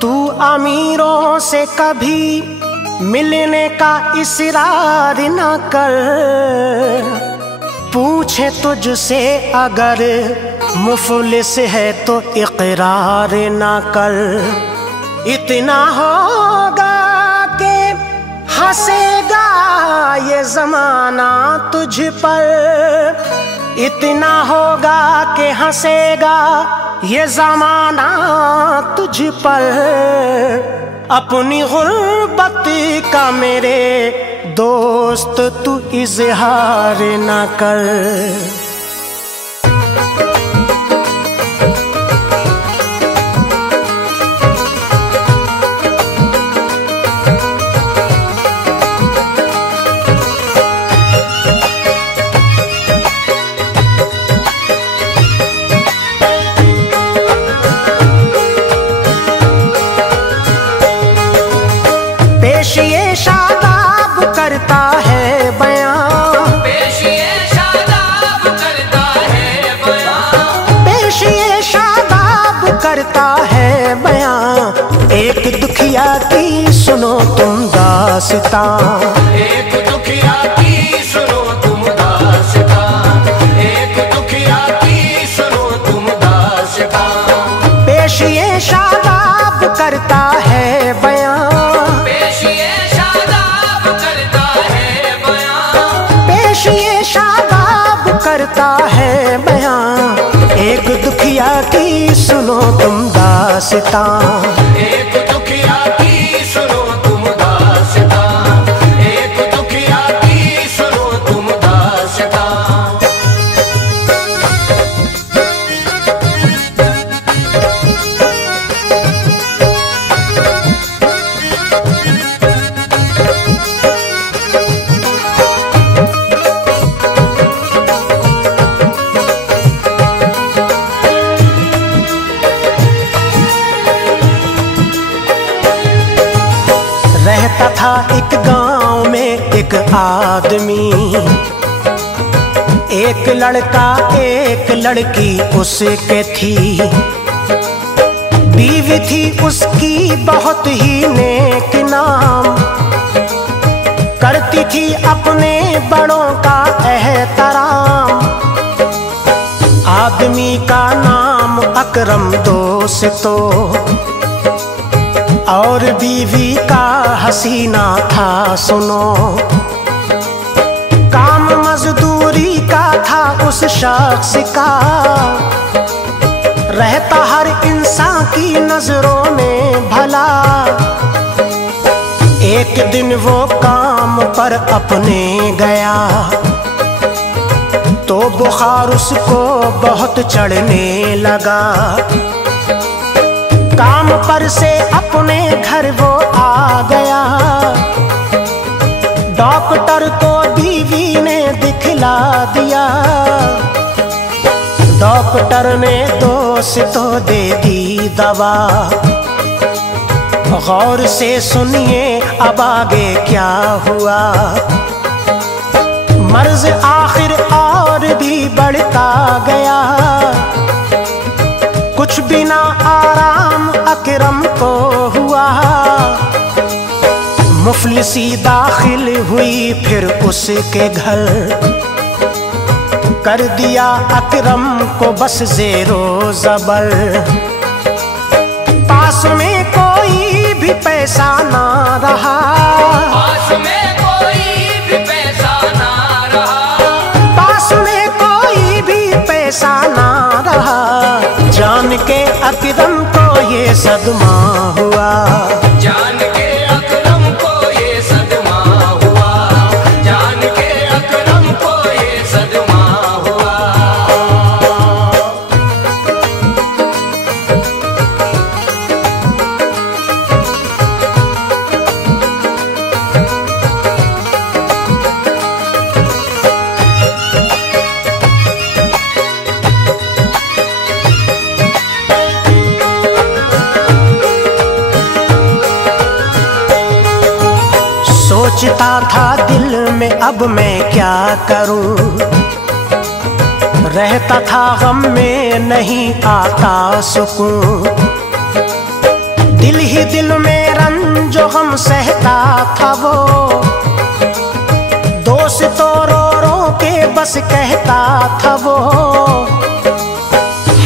तू अमीरों से कभी मिलने का इसरार न कर, पूछे तुझसे अगर मुफलिस है तो इकरार न कर। इतना होगा कि हंसेगा ये जमाना तुझ पर, इतना होगा कि हंसेगा ये जमाना तुझ पर। अपनी गुर्बत का मेरे दोस्त तू इजहार न कर। पेशिए शादाब करता है बयां, पेशिए शादाब करता है बयां, पेशिए शादाब करता है बयां। एक दुखिया की सुनो तुम दास्तां, एक दुखिया की सुनो तुम दास्तां, एक दुखिया की सुनो तुम दास्तां। पेशिए शादाब करता है बयां, पेशिए शादाब करता है बयां, पेशिए शादाब करता है बयां। एक दुखिया की सुनो तुम दास्तां, एक दुखिया की सुनो तुम दास्तां, एक दुखिया की सुनो तुम दास्तां। रहता था एक गांव में एक आदमी, एक लड़का एक लड़की उसके थी। बीवी थी उसकी बहुत ही नेक नाम, करती थी अपने बड़ों का एहतराम। आदमी का नाम अकरम दोस्तो, और बीवी का हसीना था सुनो। काम मजदूरी का था उस शख्स का, रहता हर इंसान की नजरों में भला। एक दिन वो काम पर अपने गया, तो बुखार उसको बहुत चढ़ने लगा। काम पर से अपने घर वो आ गया, डॉक्टर को बीवी ने दिखला दिया। डॉक्टर ने दोस्तों दे दी दवा, गौर से सुनिए अब आगे क्या हुआ। मर्ज आखिर और भी बढ़ता गया, कुछ बिना आराम अकरम को हुआ। मुफलिसी दाखिल हुई फिर उसके घर, कर दिया अकरम को बस ज़ेरो ज़बर। पास में कोई भी पैसा ना रहा, पास में कोई भी पैसा ना रहा, पास में कोई भी पैसा ना रहा। जान के अकरम को ये सदमा हुआ, जान के अकरम को ये सदमा हुआ, जान के अकरम को ये सदमा हुआ। सोचता था दिल में अब मैं क्या करूं। रहता था गम में नहीं आता सुकून, दिल ही दिल में रंजो गम सहता था वो, दोस्तों रो रो के बस कहता था वो,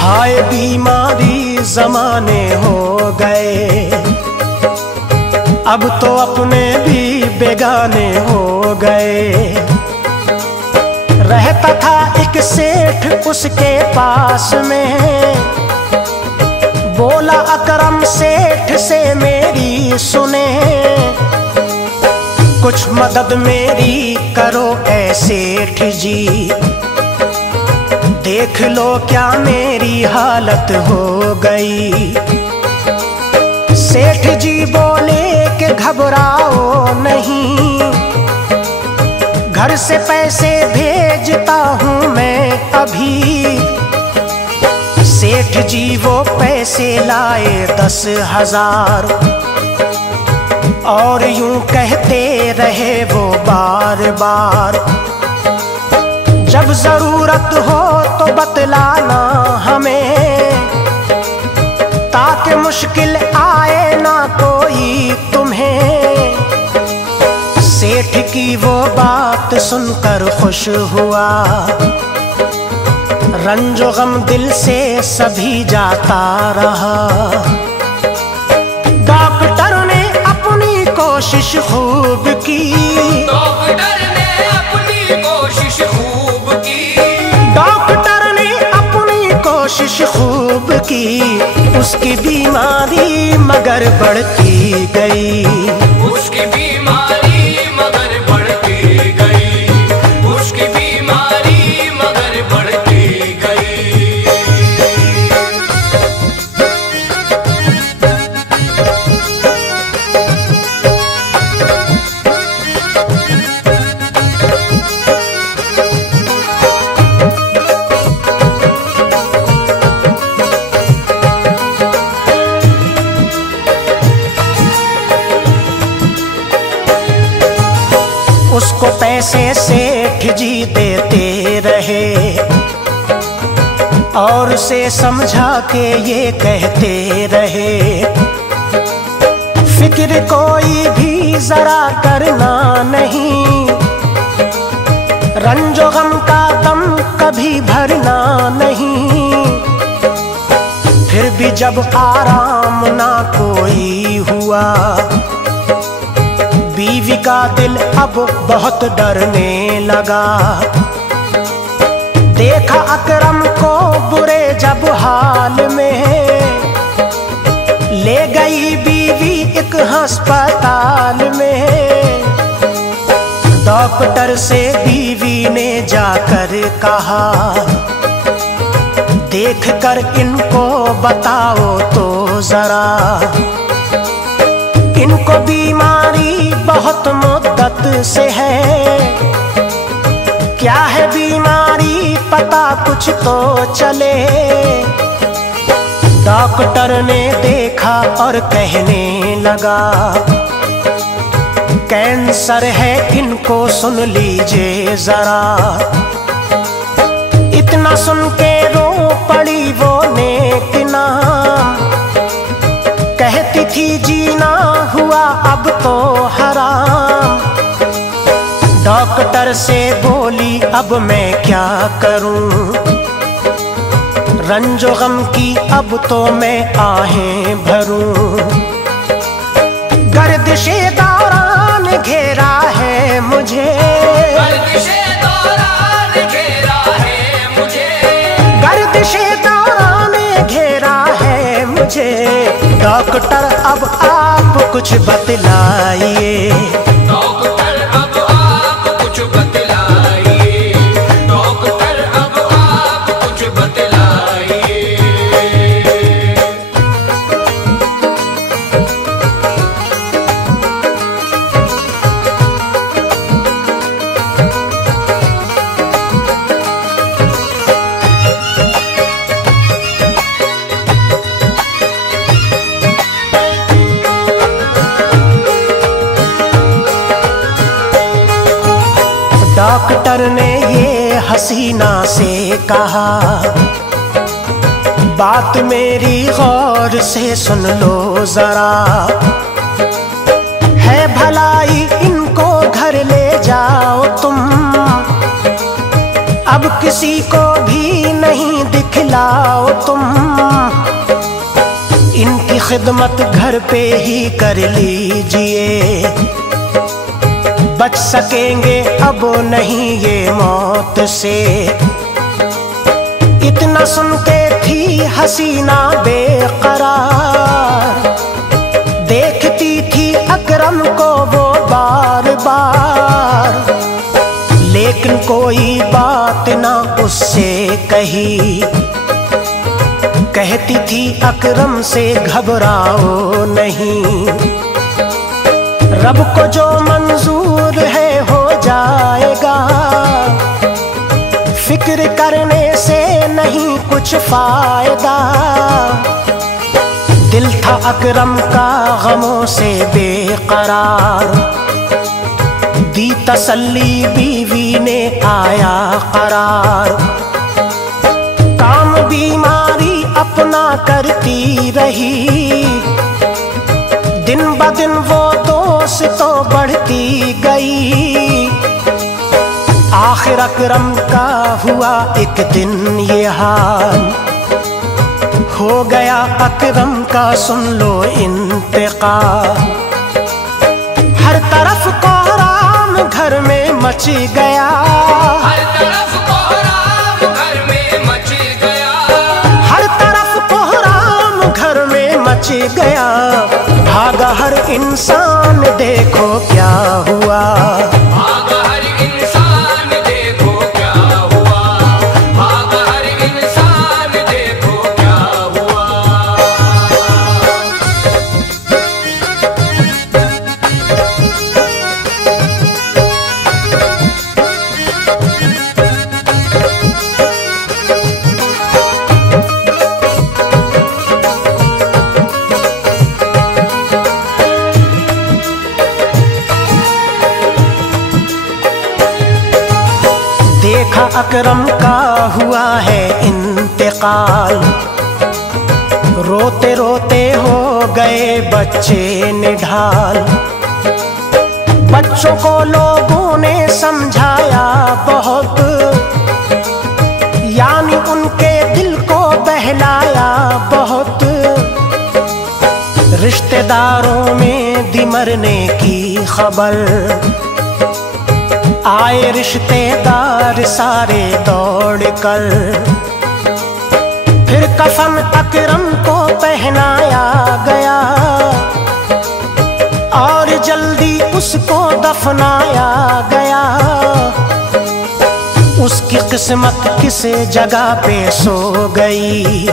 हाय बीमारी जमाने हो गए, अब तो अपने भी बेगाने हो गए। रहता था एक सेठ उसके पास में, बोला अकरम सेठ से मेरी सुने, कुछ मदद मेरी करो ऐ सेठ जी, देख लो क्या मेरी हालत हो गई। सेठ जी बोले कि घबराओ नहीं, घर से पैसे भेजता हूँ मैं अभी। सेठ जी वो पैसे लाए 10,000 और यूं कहते रहे वो बार बार, जब जरूरत हो तो बतलाना हमें, ताकि मुश्किल आए ना कोई तुम्हें। सेठ की वो बात सुनकर खुश हुआ, रंजो गम दिल से सभी जाता रहा। डॉक्टर ने अपनी कोशिश खूब की, डॉक्टर ने अपनी कोशिश खूब की, डॉक्टर ने अपनी कोशिश खूब की, उसकी बीमारी मगर बढ़ती गई, उसकी बीमारी मगर बढ़ती गई, उसकी बीमारी मगर बढ़ती गई। उसको पैसे सेठ जी देते रहे और उसे समझा के ये कहते रहे, फिक्र कोई भी जरा करना नहीं, रंजो गम का दम कभी भरना नहीं। फिर भी जब आराम ना कोई हुआ, बीवी का दिल अब बहुत डरने लगा। देखा अकरम को बुरे जब हाल में, ले गई बीवी एक अस्पताल में। डॉक्टर से बीवी ने जाकर कहा, देख कर इनको बताओ तो जरा, इनको बीमारी बहुत मुद्दत से है, क्या है बीमारी पता कुछ तो चले। डॉक्टर ने देखा और कहने लगा, कैंसर है इनको सुन लीजिए जरा। इतना सुन के रो पड़ी वो नेक नाम, कहती थी जीना हुआ अब तो हराम। डॉक्टर से बोली अब मैं क्या करूं, रंजो गम की अब तो मैं आहें भरूं। गर्दिशे दौरान घेरा है मुझे, गर्दिशे दौरान घेरा है मुझे, गर्दिशे दौरान घेरा है मुझे। डॉक्टर अब आप कुछ बतलाइए, डॉक्टर अब आप कुछ बतलाइए, डॉक्टर अब आप कुछ बतलाइए। डॉक्टर ने ये हसीना से कहा, बात मेरी गौर से सुन लो जरा, है भलाई इनको घर ले जाओ तुम, अब किसी को भी नहीं दिखलाओ तुम, इनकी खिदमत घर पे ही कर लीजिए, बच सकेंगे अब नहीं ये मौत से। इतना सुन के थी हसीना बेकरार, देखती थी अकरम को वो बार बार, लेकिन कोई बात ना उससे कही, कहती थी अकरम से घबराओ नहीं, रब को जो मंजूर है हो जाएगा, फिक्र करने से नहीं कुछ फायदा। दिल था अकरम का गमों से बेकरार, दी तसल्ली बीवी ने आया करार, काम बीमारी अपना करती रही, दिन ब दिन वो दोस्त तो बढ़ती गई, आखिर अकरम का हुआ एक दिन ये हाल, हो गया अकरम का सुन लो इंतकाल। हर तरफ कोहराम घर में मच गया, हर तरफ कोहराम घर में मच गया, हर तरफ कोहराम घर में मच गया, भागा हर इंसान देखो क्या हुआ, भागा हर इंसान देखो क्या हुआ, भागा हर इंसान देखो क्या हुआ। देखा अकरम का हुआ है इंतकाल, रोते रोते हो गए बच्चे निढाल, बच्चों को लोगों ने समझाया बहुत, यानी उनके दिल को बहलाया बहुत, रिश्तेदारों में दी मरने की खबर, आए रिश्तेदार सारे दौड़ कर, फिर कफन अकरम को पहनाया गया, और जल्दी उसको दफनाया गया, उसकी किस्मत किस जगह पे सो गई,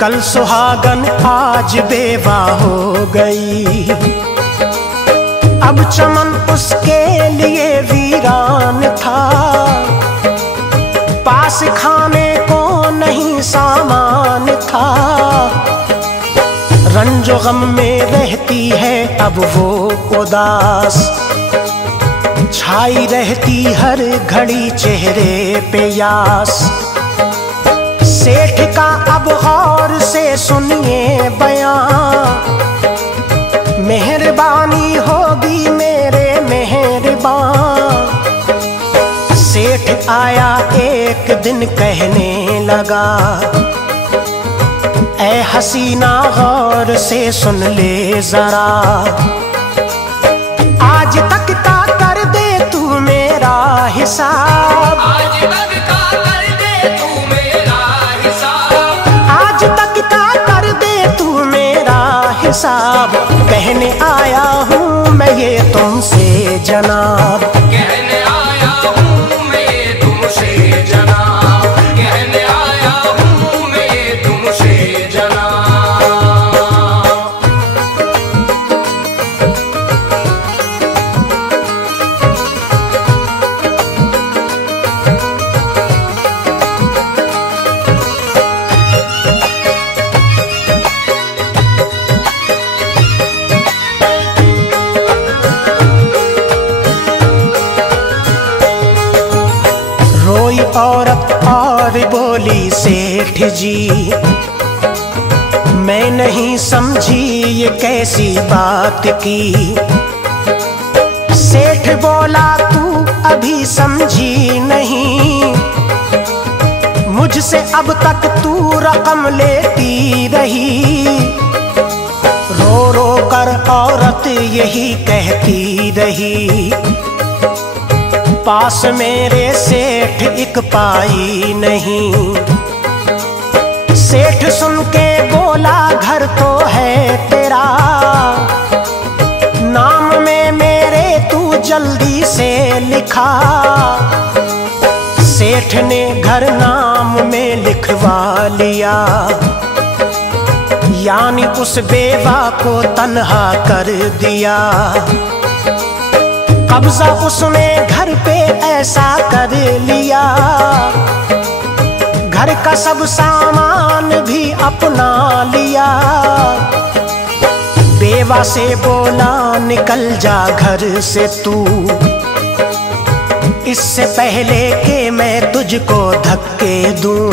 कल सुहागन आज बेवा हो गई, अब चमन उसके लिए वीरान था, पास खाने को नहीं सामान था, रंजो गम में रहती है अब वो उदास, छाई रहती हर घड़ी चेहरे पे यास। सेठ का अब गौर से सुनिए बयां, मेहरबानी होगी मेरे मेहरबान। सेठ आया एक दिन कहने लगा, ऐ हसीना गौर से सुन ले जरा, आज तक का कर दे तू मेरा हिसाब, आज तक का कर दे तू मेरा हिसाब, आज तक का कर दे तू मेरा हिसाब, कहने आया हूँ मैं ये तुमसे जनाब, कहने आया हूँ मैं ये तुमसे जनाब, कहने आया हूँ मैं ये तुमसे जनाब। औरत और बोली सेठ जी, मैं नहीं समझी ये कैसी बात की। सेठ बोला तू अभी समझी नहीं, मुझसे अब तक तू रकम लेती रही। रो रो कर औरत यही कहती रही, पास मेरे सेठ एक पाई नहीं। सेठ सुन के बोला घर तो है तेरा, नाम में मेरे तू जल्दी से लिखा। सेठ ने घर नाम में लिखवा लिया, यानी उस बेवा को तन्हा कर दिया। कब्जा उसने घर पे ऐसा कर लिया, घर का सब सामान भी अपना लिया। बेवा से बोला निकल जा घर से तू, इससे पहले कि मैं तुझको धक्के दूं।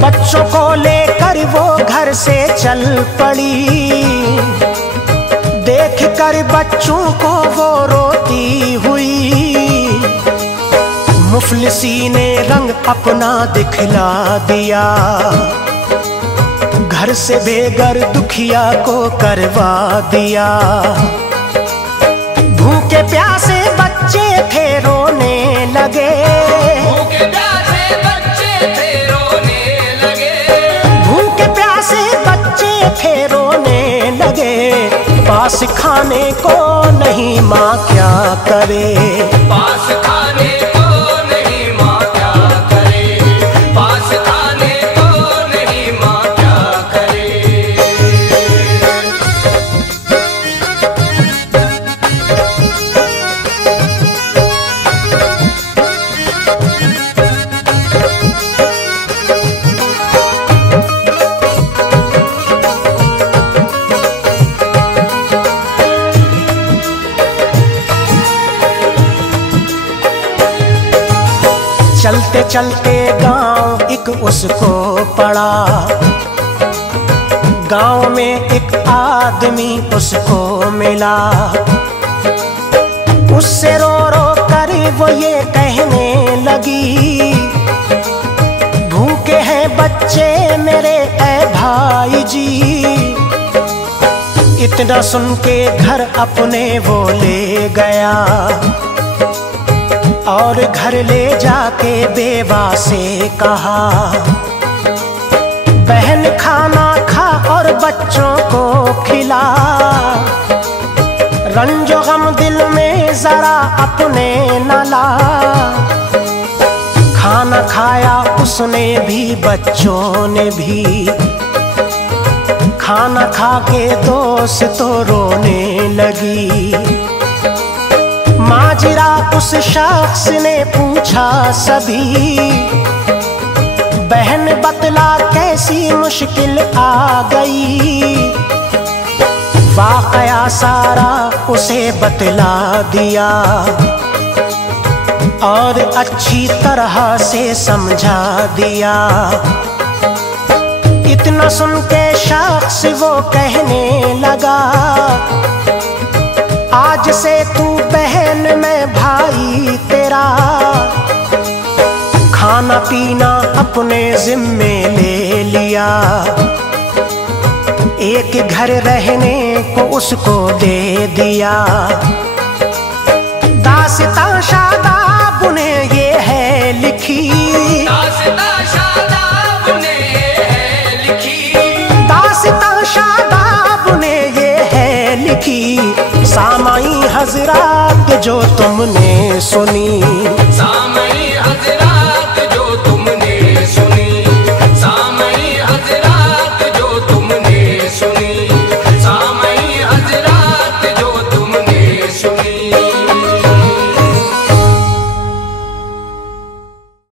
बच्चों को लेकर वो घर से चल पड़ी, देख कर बच्चों को वो रोती हुई। मुफलिसी ने रंग अपना दिखला दिया, घर से बेघर दुखिया को करवा दिया। भूखे प्यासे बच्चे थे रोने लगे, भूखे प्यासे बच्चे थे रोने लगे, भूखे प्यासे बच्चे थे रोने लगे। पास खाने को नहीं माँ क्या करे, पास खाने को नहीं माँ क्या करे, पास खाने को नहीं माँ क्या करे। चलते चलते गांव एक उसको पड़ा, गांव में एक आदमी उसको मिला। उससे रो रो कर वो ये कहने लगी, भूखे हैं बच्चे मेरे ऐ भाई जी। इतना सुन के घर अपने वो ले गया, और घर ले जाके बेवा से कहा, बहन खाना खा और बच्चों को खिला। रंजो गम दिल में जरा अपने न ला। खाना खाया उसने भी बच्चों ने भी, खाना खा के दोस्त तो रोने लगी। माजरा उस शख्स ने पूछा सभी, बहन बतला कैसी मुश्किल आ गई। वाकया सारा उसे बतला दिया, और अच्छी तरह से समझा दिया। इतना सुन के शख्स वो कहने लगा, आज से तू बहन मैं भाई तेरा। खाना पीना अपने जिम्मे ले लिया, एक घर रहने को उसको दे दिया। दास्तां शादाब ने ये है लिखी, दास्तां शादाब ने ये है लिखी, दास्तां शादाब ने ये है लिखी। सामाई हजरात जो तुमने सुनी,